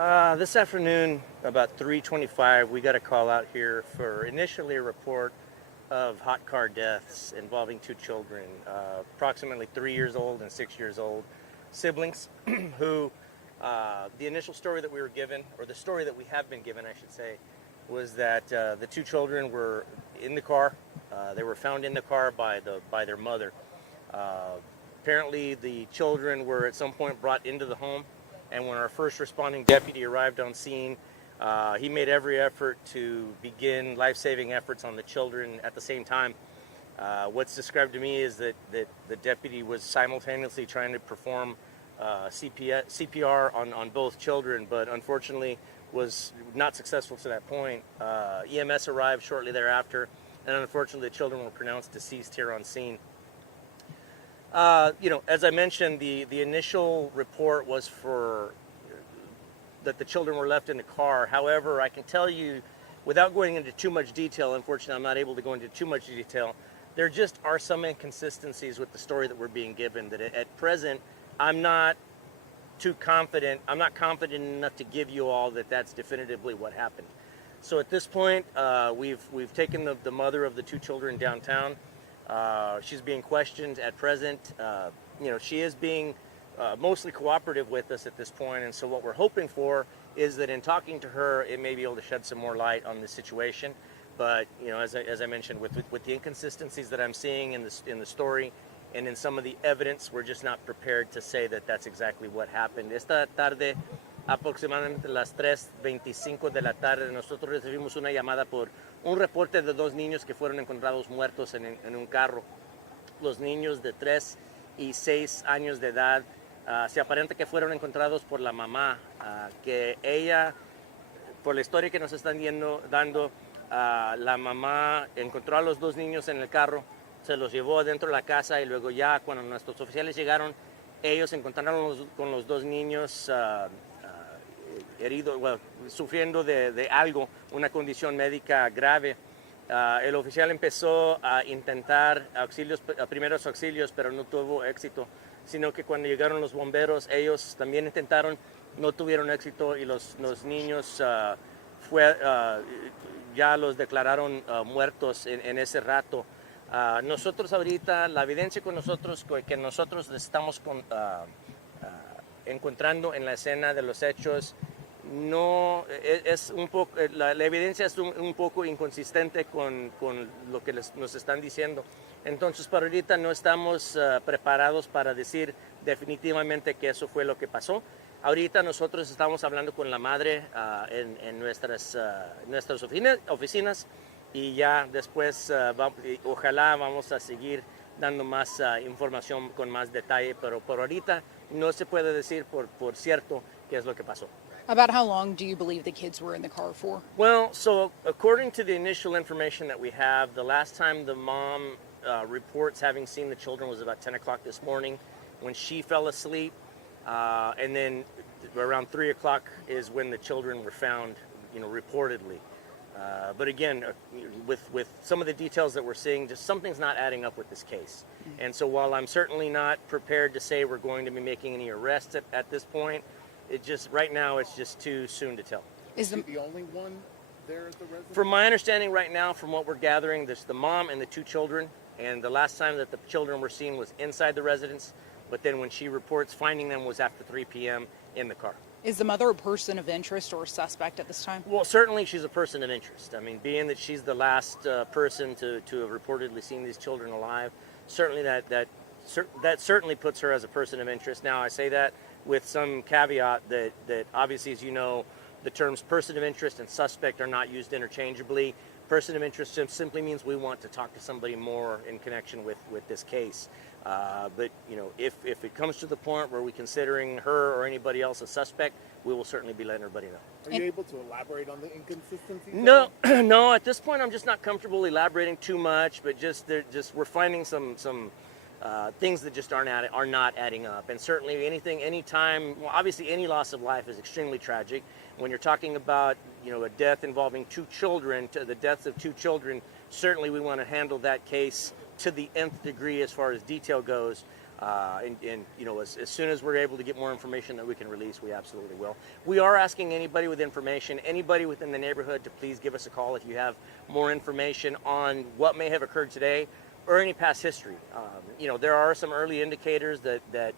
This afternoon, about 3:25, we got a call out here for initially a report of hot car deaths involving two children, approximately 3 years old and 6 years old, siblings who the initial story that we were given, or the story that we have been given, I should say, was that the two children were in the car. They were found in the car by their mother. Apparently, the children were at some point brought into the home, and when our first responding deputy arrived on scene, he made every effort to begin life-saving efforts on the children at the same time. What's described to me is that the deputy was simultaneously trying to perform CPR on both children, but unfortunately was not successful to that point. EMS arrived shortly thereafter, and unfortunately the children were pronounced deceased here on scene. As I mentioned, the initial report was that the children were left in the car. However, I can tell you, without going into too much detail, unfortunately I'm not able to go into too much detail, there just are some inconsistencies with the story that we're being given, that at present I'm not confident enough to give you all that that's definitively what happened. So at this point, we've taken the mother of the two children downtown. She's being questioned at present. She is being mostly cooperative with us at this point, and so what we're hoping for is that in talking to her, it may be able to shed some more light on the situation. But as I mentioned, with the inconsistencies that I'm seeing in the story and in some of the evidence, we're just not prepared to say that that's exactly what happened. Esta tarde, aproximadamente las 3:25 de la tarde, nosotros recibimos una llamada por un reporte de dos niños que fueron encontrados muertos en un carro. Los niños de 3 y 6 años de edad se aparenta que fueron encontrados por la mamá, que ella, por la historia que nos están dando, la mamá encontró a los dos niños en el carro, se los llevó adentro de la casa y luego ya cuando nuestros oficiales llegaron, ellos encontraron con los dos niños heridos, sufriendo de algo, una condición médica grave. El oficial empezó a intentar primeros auxilios, pero no tuvo éxito, sino que cuando llegaron los bomberos, ellos también intentaron, no tuvieron éxito y los niños ya los declararon muertos en ese rato. Nosotros ahorita, la evidencia con nosotros que nosotros estamos encontrando en la escena de los hechos, no es un poco, la evidencia es un poco inconsistente con lo que nos están diciendo. Entonces, para ahorita no estamos preparados para decir definitivamente que eso fue lo que pasó. Ahorita nosotros estamos hablando con la madre en nuestras oficinas y ya después ojalá vamos a seguir dando más información con más detalle, pero por ahorita no se puede decir por cierto qué es lo que pasó. About how long do you believe the kids were in the car for? Well, so according to the initial information that we have, the last time the mom reports having seen the children was about 10 o'clock this morning when she fell asleep. And then around 3 o'clock is when the children were found, reportedly. But again, with some of the details that we're seeing, just something's not adding up with this case. Mm-hmm. And so while I'm certainly not prepared to say we're going to be making any arrests at this point, right now it's just too soon to tell. Is he the only one there at the residence? From my understanding right now, from what we're gathering, there's the mom and the two children, and the last time that the children were seen was inside the residence, but then when she reports finding them was after 3 p.m. in the car. Is the mother a person of interest or a suspect at this time? Well, certainly she's a person of interest. I mean, being that she's the last person to have reportedly seen these children alive, certainly that certainly puts her as a person of interest. Now, I say that with some caveat that obviously, as you know, the terms person of interest and suspect are not used interchangeably. Person of interest simply means we want to talk to somebody more in connection with this case. But if it comes to the point where we're considering her or anybody else a suspect, we will certainly be letting everybody know. Are you able to elaborate on the inconsistencies? No. At this point, I'm just not comfortable elaborating too much. But we're finding some things that just are not adding up. And certainly anytime, obviously any loss of life is extremely tragic. When you're talking about a death involving two children, the deaths of two children, certainly we want to handle that case to the nth degree as far as detail goes. And you know, as soon as we're able to get more information that we can release, we absolutely will. We are asking anybody with information, anybody within the neighborhood, to please give us a call if you have more information on what may have occurred today or any past history. You know, there are some early indicators that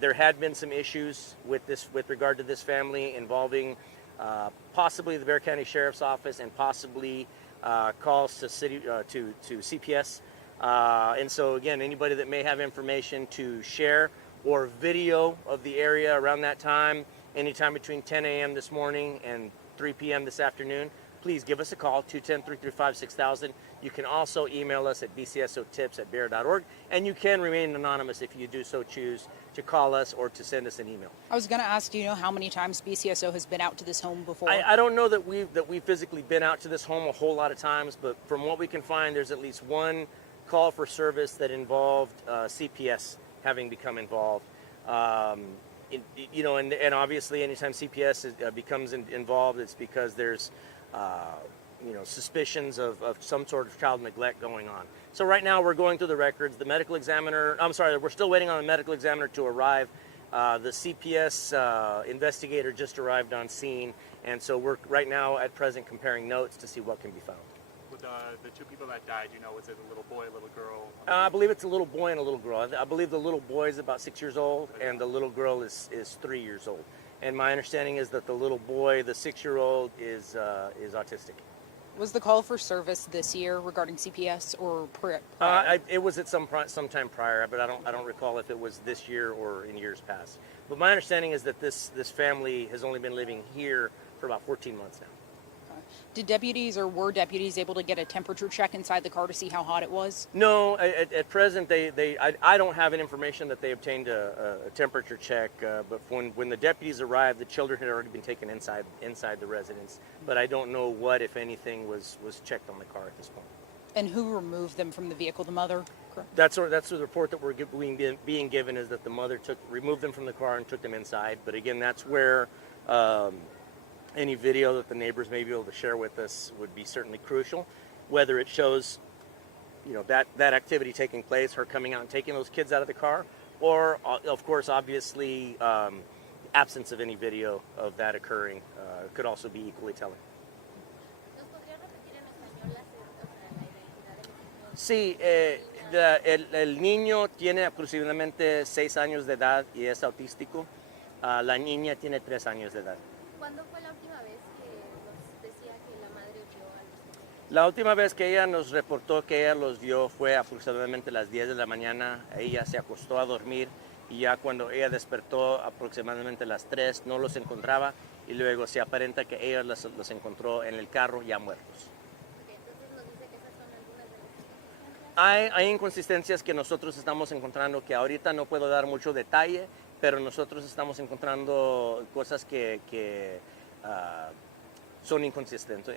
there had been some issues with regard to this family involving possibly the Bexar County Sheriff's Office and possibly calls to CPS. And so again, anybody that may have information to share or video of the area around that time, anytime between 10 a.m. this morning and 3 p.m. this afternoon, please give us a call, 210-335-6000. You can also email us at bcsotips@bear.org, and you can remain anonymous if you do so choose to call us or to send us an email. I was going to ask, do you know how many times BCSO has been out to this home before? I don't know that we've physically been out to this home a whole lot of times, but from what we can find, there's at least one call for service that involved CPS having become involved. You know, and obviously anytime CPS becomes involved, it's because there's you know, suspicions of some sort of child neglect going on. So right now we're going through the records. The medical examiner, I'm sorry, we're still waiting on the medical examiner to arrive. The CPS investigator just arrived on scene, and so we're right now at present comparing notes to see what can be found. With the two people that died, you know, was it a little boy, a little girl? I believe it's a little boy and a little girl. I believe the little boy is about 6 years old, and the little girl is 3 years old. And my understanding is that the little boy, the 6-year-old, is autistic. Was the call for service this year regarding CPS or prior? It was at some time prior, but I don't recall if it was this year or in years past. But my understanding is that this family has only been living here for about 14 months now. Did deputies or were deputies able to get a temperature check inside the car to see how hot it was? No, at present I don't have any information that they obtained a temperature check. But when the deputies arrived, the children had already been taken inside the residence. But I don't know what, if anything, was checked on the car at this point. And who removed them from the vehicle? The mother? Correct. That's the report that we're being given, is that the mother removed them from the car and took them inside. But again, that's where any video that the neighbors may be able to share with us would be certainly crucial. Whether it shows, you know, that activity taking place, her coming out and taking those kids out of the car, or of course, obviously, absence of any video of that occurring could also be equally telling. Sí, el niño tiene aproximadamente 6 años de edad y es autístico. La niña tiene 3 años de edad. ¿Cuándo fue la última vez que nos decía que la madre vio a los niños? La última vez que ella nos reportó que ella los vio fue aproximadamente a las 10 de la mañana. Ella se acostó a dormir y ya cuando ella despertó aproximadamente a las 3 no los encontraba, y luego se aparenta que ella los encontró en el carro ya muertos. Okay, entonces nos dice que esas son algunas de las inconsistencias. Hay inconsistencias que nosotros estamos encontrando, que ahorita no puedo dar mucho detalle, pero nosotros estamos encontrando cosas que son inconsistentes.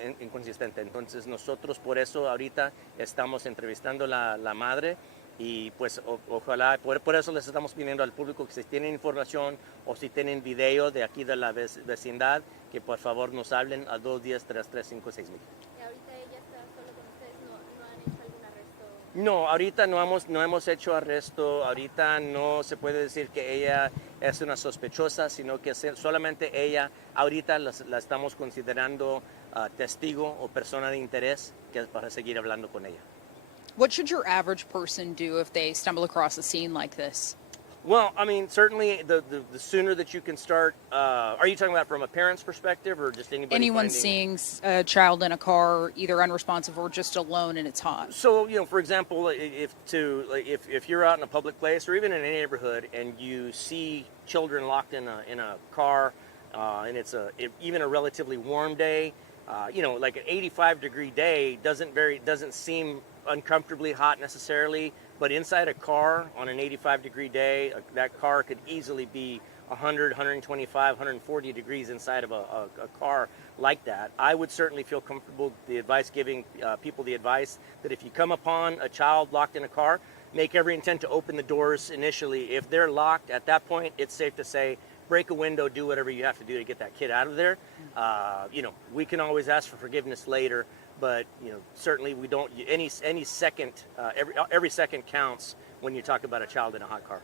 Entonces nosotros por eso ahorita estamos entrevistando a la madre, y pues ojalá, por eso les estamos pidiendo al público que si tienen información o si tienen video de aquí de la vecindad, que por favor nos hablen al 210-335-6000. Y ahorita ella está solo con ustedes, no han hecho algún arresto. No, ahorita no hemos hecho arresto. Ahorita no se puede decir que ella es una sospechosa, sino que solamente ella, ahorita la estamos considerando testigo o persona de interés, que es para seguir hablando con ella. What should your average person do if they stumble across a scene like this? Well, I mean, certainly the sooner that you can start. Are you talking about from a parent's perspective, or just anybody? Anyone seeing a child in a car, either unresponsive or just alone, and it's hot. So, you know, for example, if you're out in a public place or even in a neighborhood and you see children locked in a car, and it's even a relatively warm day, you know, like an 85-degree day doesn't seem uncomfortably hot necessarily, but inside a car on an 85-degree day, that car could easily be 100, 125, 140 degrees inside of a car like that. I would certainly feel comfortable giving people the advice that if you come upon a child locked in a car, make every intent to open the doors initially. If they're locked, at that point, it's safe to say, break a window, do whatever you have to do to get that kid out of there. You know, we can always ask for forgiveness later, but you know, certainly we don't. Any second, every second counts when you talk about a child in a hot car.